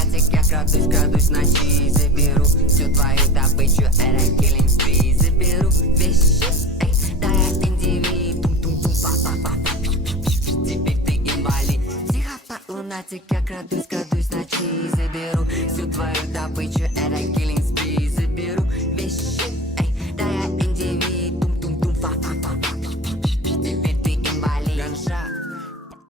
лунатик, я крадусь в ночи. Заберу всю твою добычу, это killing spree. Заберу вещи, эй, да я индивид. Тум-тум-тум, па-па-па. Теперь ты инвалид. Психопат, лунатик, я крадусь в ночи. Заберу всю твою добычу, это killing spree.